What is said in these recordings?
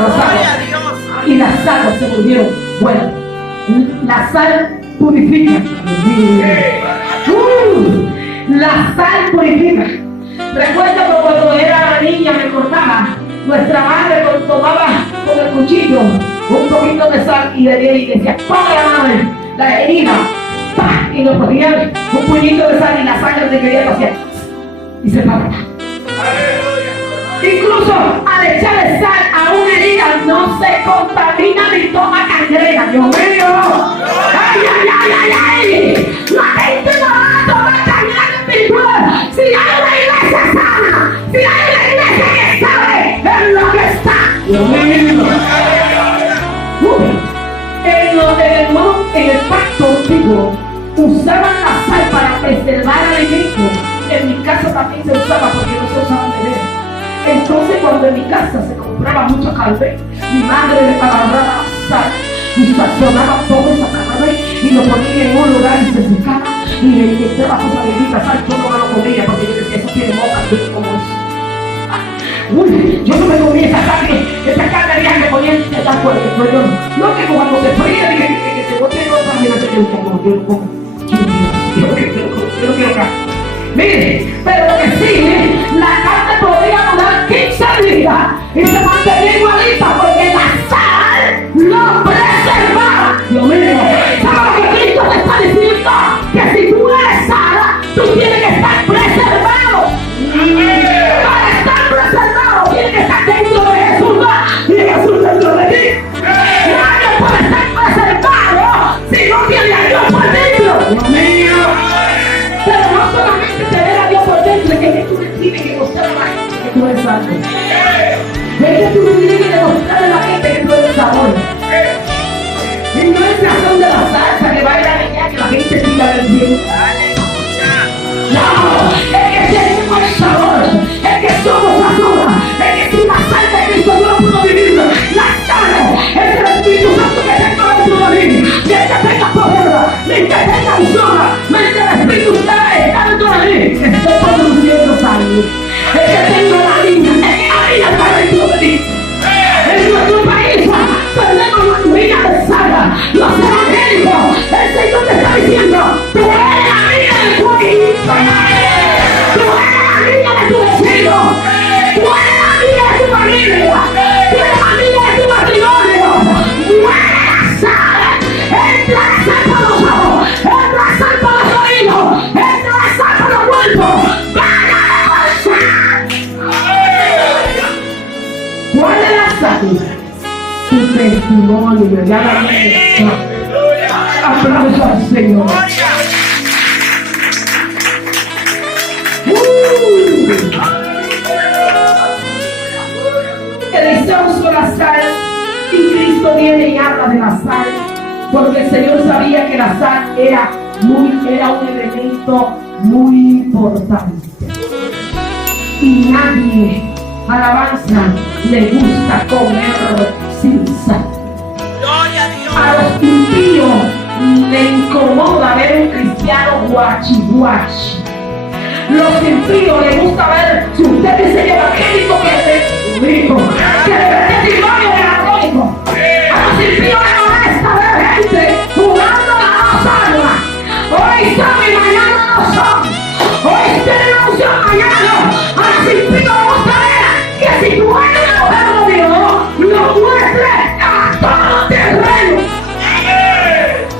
las aguas. Y las aguas se volvieron buenas. La sal purifica. La sal purifica. Recuerdo que cuando era niña me cortaba, nuestra madre tomaba con el cuchillo un poquito de sal y decía, ponga la mano en la herida, ¡pah! Y nos ponían un puñito de sal y la sangre de quería hacía y se paraba. Incluso al echarle sal a una herida no se contamina ni toma cangrena. ¡Dios mío! ¡Ay, ay, ay, ay, ay! La gente no va a tomar cangrena espiritual si hay una iglesia sana, si hay una iglesia que sabe en lo que está. ¡Dios mío! En el pacto antiguo usaban la sal para preservar alimentos. En mi casa también se usaba porque no se usaba beber. Entonces cuando en mi casa se compraba mucha carne, mi madre agarraba sal y sazonaba toda esa carne y lo ponía en un lugar y se secaba y le echaba su salinita, sal. Yo no me lo comía porque yo decía, eso tiene moca, yo no como eso. Uy, yo no me comía esa carne ya me ponía en esa fuerte, pero yo no, que cuando se fría, dije que se bote otra, mira, yo no como, yo no quiero carne. Mire, pero lo que sí, la carne podría durar 15 días y se mantenía igualita porque la sal lo preservaba. Dios mío, ¿sabes lo que Cristo te está diciendo? Que si tú eres sal, tú tienes que estar preservado. Para estar preservado, tienes que estar dentro de Jesús, ¿no? Y Jesús dentro de ti. Nadie puede estar preservado si no tiene a Dios por dentro. Dios mío. Pero no solamente tener a Dios por dentro, es que tú le tienes que mostrar a la gente que tú eres santo. Es que tú le tienes que demostrar a la gente que tú eres sabor. Y no es razón de la salsa que va a ir a leñar que la gente siga del cielo. No, es que tenemos el sabor, es que somos sazón, es que sin la sal de Cristo yo no puedo vivir. La sal es el Espíritu Santo que tengo dentro de mí. Mientras tenga poder, mientras tenga unción, mientras el Espíritu está dentro de mí, estoy produciendo sangre. Es que tengo la línea, es que la línea está dentro de mí. En nuestro país tenemos una línea de sal. Los evangélicos, el Señor te está diciendo, tú eres la línea de tu equipo, tú eres la línea de tu vecino, tú eres la línea de tu familia, tú eres la línea de tu matrimonio. Muere la sal, entra la sal por los ojos, entra la sal por los oídos, entra la sal por los cuerpos. ¡Vaya la sal! ¿Cuál es la sal? Tu testimonio, ya la mente. Aplauso al Señor. Eliseo usó la sal y Cristo viene y habla de la sal, porque el Señor sabía que la sal era un elemento muy importante. Y nadie, alabanza, le gusta comer sin sal. A los impíos le incomoda ver un cristiano guachi guachi. Los impíos les gusta ver, si usted dice el evangélico que le dijo, que le ve testimonio del evangélico. A los impíos les molesta ver gente jugando a la salva. Hoy son y mañana no son. Hoy tienen unción, mañana no. A los impíos les gusta ver que si tú eres el pueblo de Dios, lo muestres a todo terreno.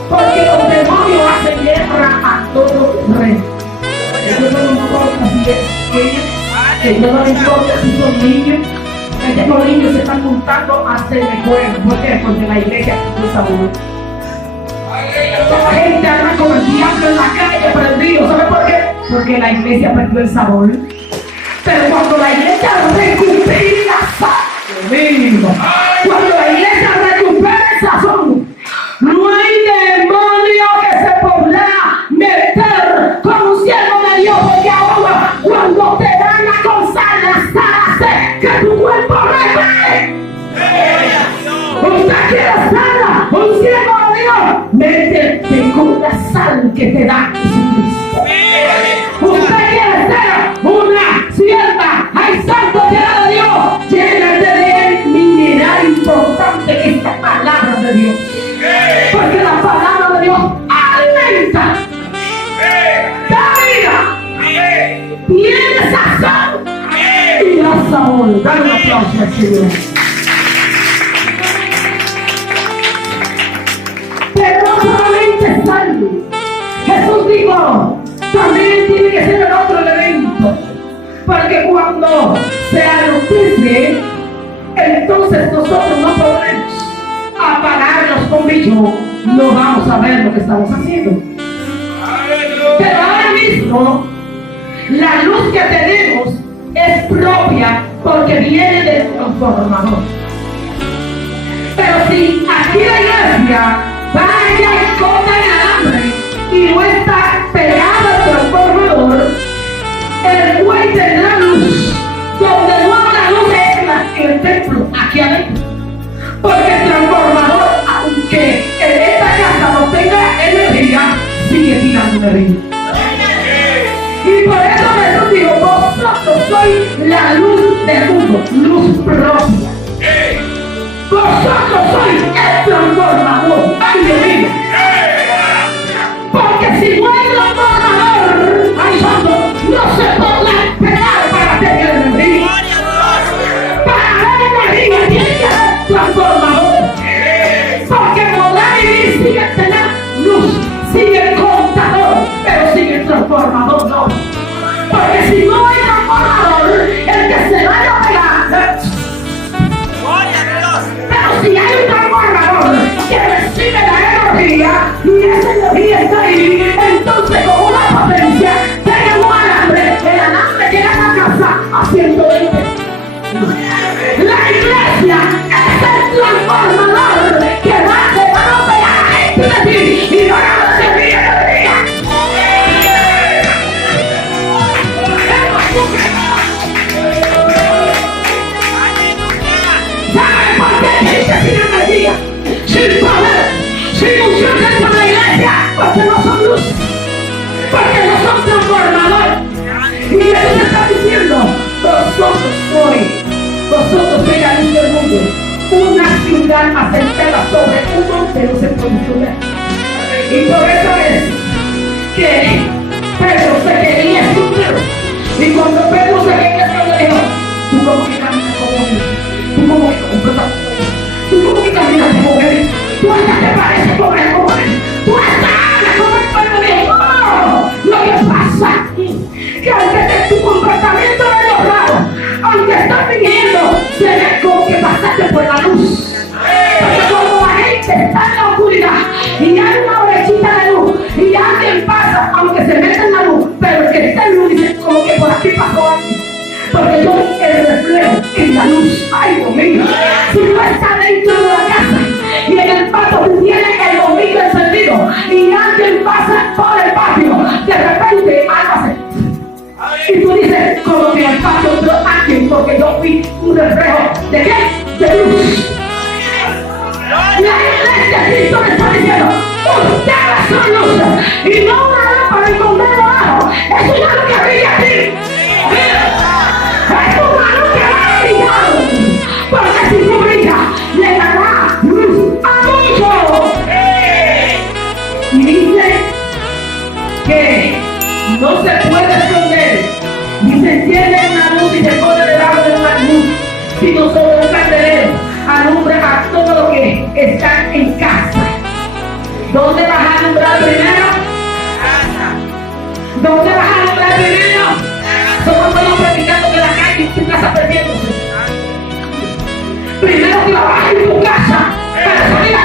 Porque los demonios hacen guerra a todo terreno. Eso no importa si es que no le importa si son niños. Los niños se están juntando a hacerme cuerno. ¿Por qué? Porque la iglesia no sabor. Toda la gente anda como el diablo en la calle perdido. ¿Sabe por qué? Porque la iglesia perdió el sabor. Pero cuando la iglesia recupera cuando la iglesia recupera el sazón, no hay demonio que se podrá meter con un siervo de Dios, porque ahora cuando te dan a consar la sal hace que tu cuerpo repare. Usted quiere sana, un siervo de Dios, métete con la sal que te da Jesucristo. Usted quiere ser una sierva, hay santo que da de Dios, llénate de mineral Señor. Pero no solamente salve. Jesús dijo, también tiene que ser el otro elemento. Porque cuando se anochece, entonces nosotros no podremos apagar los bombillos. No vamos a ver lo que estamos haciendo. Pero ahora mismo, la luz que tenemos es propia porque viene del transformador. Pero si aquí la iglesia vaya y corta el alambre y no está pegado al transformador, el buey tendrá luz donde no habrá luz en el templo, aquí adentro. Porque el transformador, aunque en esta casa no tenga energía, sigue tirando energía. Y por eso Jesús dijo, vosotros sois la luz del mundo, luz propia. Vosotros sois el transformador. ¡Ay, Dios mío! Porque si no hay transformador, ay, santo, no se podrá pegar para tener energía. Para ver energía tiene que haber transformador. Porque podrá vivir sin tener luz, sin el contador, pero sin el transformador no. Porque si no hay transformador, el que se vaya a pegar. Pero si hay un transformador que recibe la energía y esa energía está ahí, entonces con una potencia tenemos alambre. El alambre llega a la casa a 120. La iglesia es el transformador que va a pegar a gente de ti y no va a servir energía. ¿Saben por qué dice sin energía, sin poder, sin unción dentro de la iglesia? Porque no son luz, porque no son transformadores. Y Jesús está diciendo, vosotros sois la luz del mundo. Una ciudad asentada sobre un monte no se puede esconder. Y por eso es que Pedro se quería esconder. Y cuando Pedro se quería esconder, dijo, tú como que caminas como él, tú como que comportas como él, tú como que caminas como él, tú hasta te pareces como él, tú hasta hablas como él. Pero dijo, no, lo que pasa es que aunque tu comportamiento es raro, aunque estás viniendo, se ve como que pasaste por la luz. Porque cuando la gente está en la oscuridad y hay una brechita de luz y alguien pasa, aunque se meta en la luz, pero el que está en luz dice como que por aquí pasó alguien. Porque yo el reflejo en la luz. Ay, Dios mío. Si no está dentro de la casa y en el patio tú tienes el bombillo encendido y alguien pasa por el patio, de repente algo hace. Y tú dices, como que el patio entró alguien porque yo fui un reflejo. ¿De qué? De luz. La iglesia de Cristo me está diciendo, ustedes son luz. Y no una lámpara escondida debajo. Es una luz que brilla aquí. Es una luz que va a brillar. Porque si tú brillas, le dará luz a muchos. Y dice que no se puede esconder. Ni se enciende una luz y se pone debajo de una luz, sino sobre un candelero. Alumbra a todo lo que está en casa. ¿Dónde vas a alumbrar primero? Casa. ¿Dónde vas a alumbrar primero? Somos todos practicando en la calle y tu casa perdiéndose. Primero trabaja en tu casa para salir a